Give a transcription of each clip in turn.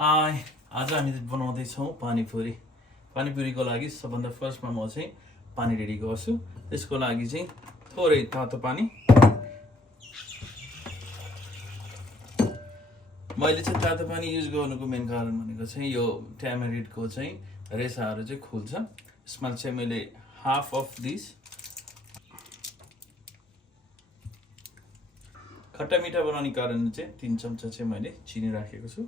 High आज हामी बनाउँदैछौँ पानीपुरी। पानीपुरीको लागि सबभन्दा फर्स्टमा म चाहिँ पानी रेडी गर्छु। त्यसको लागि चाहिँ थोरै तातो पानी, मैले चाहिँ तातो पानी युज गर्नुको मेन कारण भनेको चाहिँ यो ट्यामरिडको चाहिँ रेसाहरू चाहिँ खुल्छ। यसमा चाहिँ मैले हाफ अफ दिस खट्टा मिठा बनाउने कारण चाहिँ 3 चम्चा चाहिँ मैले चिनी राखेको छु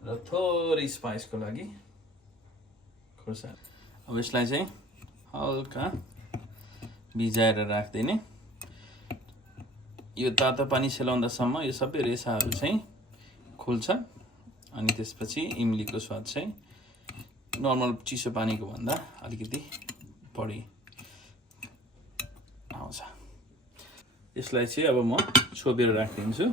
र थोरै स्पाइसको लागि खोर्सानी। अब यसलाई चाहिँ हल्का भिजाएर राख्दिने। यो तातो पानी सेलाउँदासम्म यो सबै रेसाहरू चाहिँ खुल्छ अनि त्यसपछि इमलीको स्वाद चाहिँ नर्मल चिसो पानीको भन्दा अलिकति बढी आउँछ। यसलाई चाहिँ अब म छोपेर राखिदिन्छु।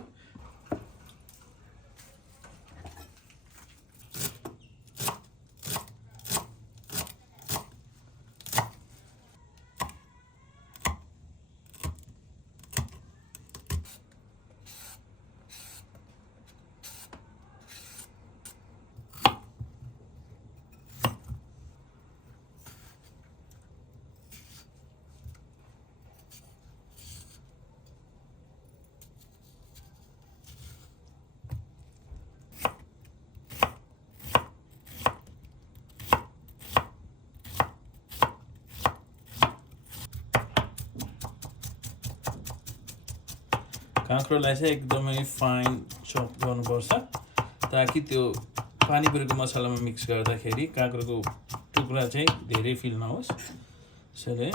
काँक्रोलाई चाहिँ एकदमै फाइन चप गर्नुपर्छ ताकि त्यो पानीपुरीको मसलामा मिक्स गर्दाखेरि काँक्रोको टुक्रा चाहिँ धेरै फिल नहोस्। यसैले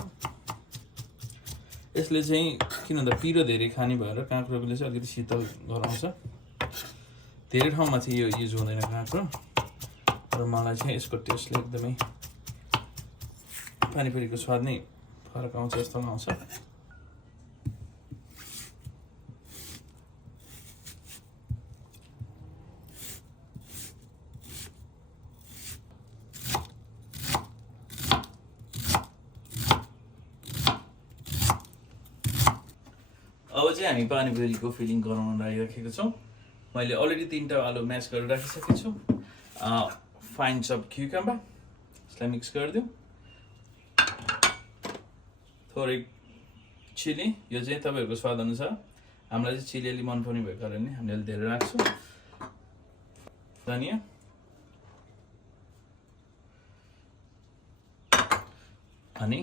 यसले चाहिँ किन भन्दा पिरो धेरै खाने भएर काँक्रोले चाहिँ अलिकति शीतल गराउँछ। धेरै ठाउँमा चाहिँ यो युज हुँदैन काँक्रो, र मलाई चाहिँ यसको टेस्टले एकदमै पानीपुरीको स्वाद नै फरक आउँछ जस्तो आउँछ। अब चाहिँ हामी पानीपुरीको फिलिङ गराउन लागिराखेको छौँ। मैले अलरेडी 3टा आलु म्यास गरेर राखिसकेको छु। फाइन चप क्युकम्बर, यसलाई मिक्स गरिदिउँ। थोरै चिली, यो चाहिँ तपाईँहरूको स्वाद अनुसार। हामीलाई चाहिँ चिली अलि मनपर्ने भएको कारणले हामीले अलि धेरै राख्छौँ। धनिया, अनि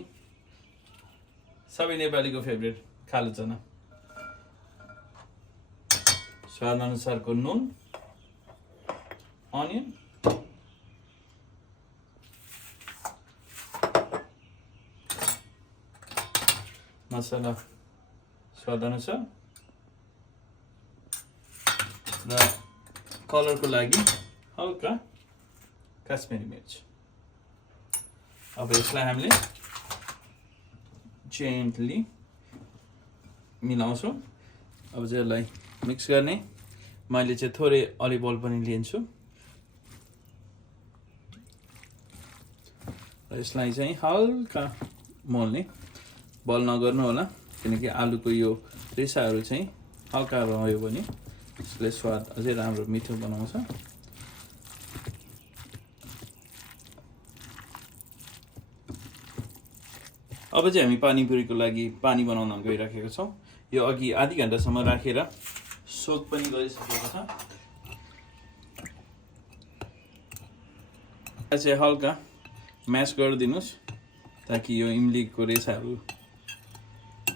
सबै नेपालीको फेभरेट कालो चना, स्वाद अनुसारको नुन, अनियन, मसला स्वाद अनुसार, र कलरको लागि हल्का काश्मिरी मिर्च। अब यसलाई हामीले जेन्टली मिलाउँछौँ। अब चाहिँ यसलाई मिक्स गर्ने। मैले चाहिँ थोरै अलिभ ओइल पनि लिन्छु र यसलाई चाहिँ हल्का मोल्ने। बल नगर्नु होला किनकि आलुको यो रेसाहरू चाहिँ हल्का रह्यो भने यसले स्वाद अझै राम्रो मिठो बनाउँछ। अब चाहिँ हामी पानीपुरीको लागि पानी बनाउन गइराखेको छौँ। यो अघि आधी घन्टासम्म राखेर सोक पनि गरिसकेको छ। चाहिँ हल्का म्यास गरिदिनुहोस् ताकि यो इमलीको रेसाहरू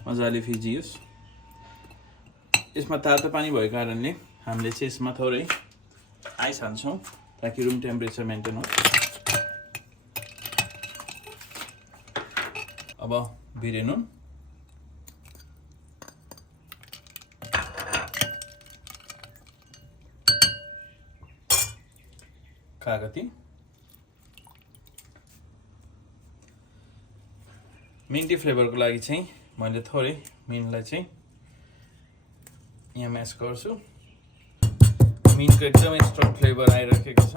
मजाले फिजियोस्। यसमा तातो पानी भएको कारणले हामीले चाहिँ यसमा थोरै आइस हाल्छौँ ताकि रुम टेम्परेचर मेन्टेन होस्। अब भिरे नुन, कागती, मिन्टी फ्लेभरको लागि चाहिँ मैले थोरै मिनलाई चाहिँ यहाँ म्यास गर्छु। मिनको एकदमै स्ट्रङ फ्लेभर आइराखेको छ।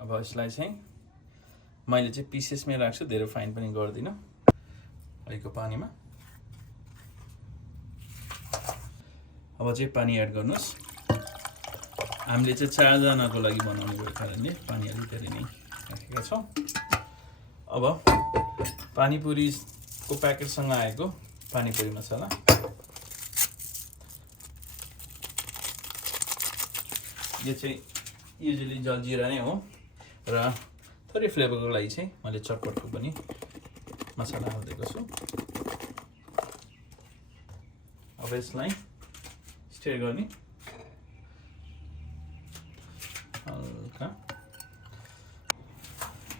अब यसलाई चाहिँ मैले चाहिँ पिसेसमै राख्छु, धेरै फाइन पनि गर्दिनँ। अहिलेको पानीमा अब चाहिँ पानी एड गर्नुस्। हामीले चाहिँ 4 जनाको लागि बनाउने भएको कारणले पानी अलि धेरै नै राखेका छौँ। अब पानीपुरीको प्याकेटसँग आएको पानीपुरी मसला यो चाहिँ युजुअली जलजिरा नै हो र थोरै फ्लेभरको लागि चाहिँ मैले चटपटको पनि मसला हालिदिएको छु। अब यसलाई स्टिर गर्ने हल्का।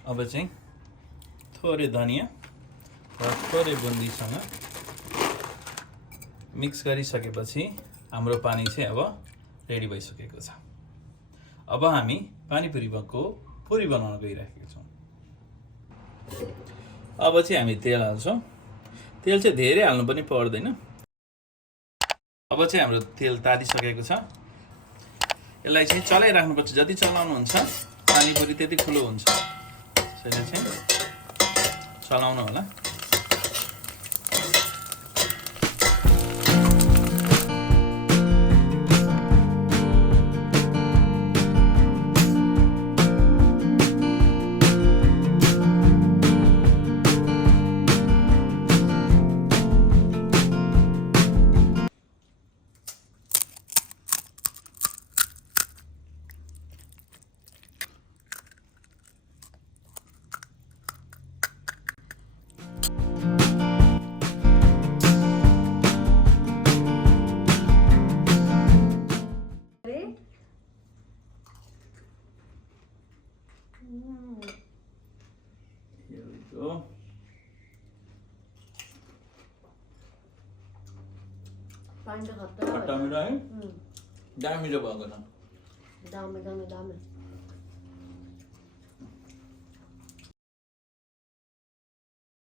अब चाहिँ थोरै धनिया र थोरै बुन्दीसँग मिक्स गरिसकेपछि हाम्रो पानी चाहिँ अब रेडी भइसकेको छ। अब हामी पानीपुरीको पुरी बनाउन गइरहेका छौँ। अब चाहिँ हामी तेल हाल्छौँ। तेल चाहिँ धेरै हाल्नु पनि पर्दैन। अब चाहिँ हाम्रो तेल तातिसकेको छ। यसलाई चाहिँ चलाइराख्नुपर्छ। जति चलाउनुहुन्छ पानीपुरी त्यति ठुलो हुन्छ। त्यसैले चाहिँ चलाउनु होला। Here we go. पानी तो खट्टा खट्टा मीठा है? दामी जो भएको छ। दामी दामी दामी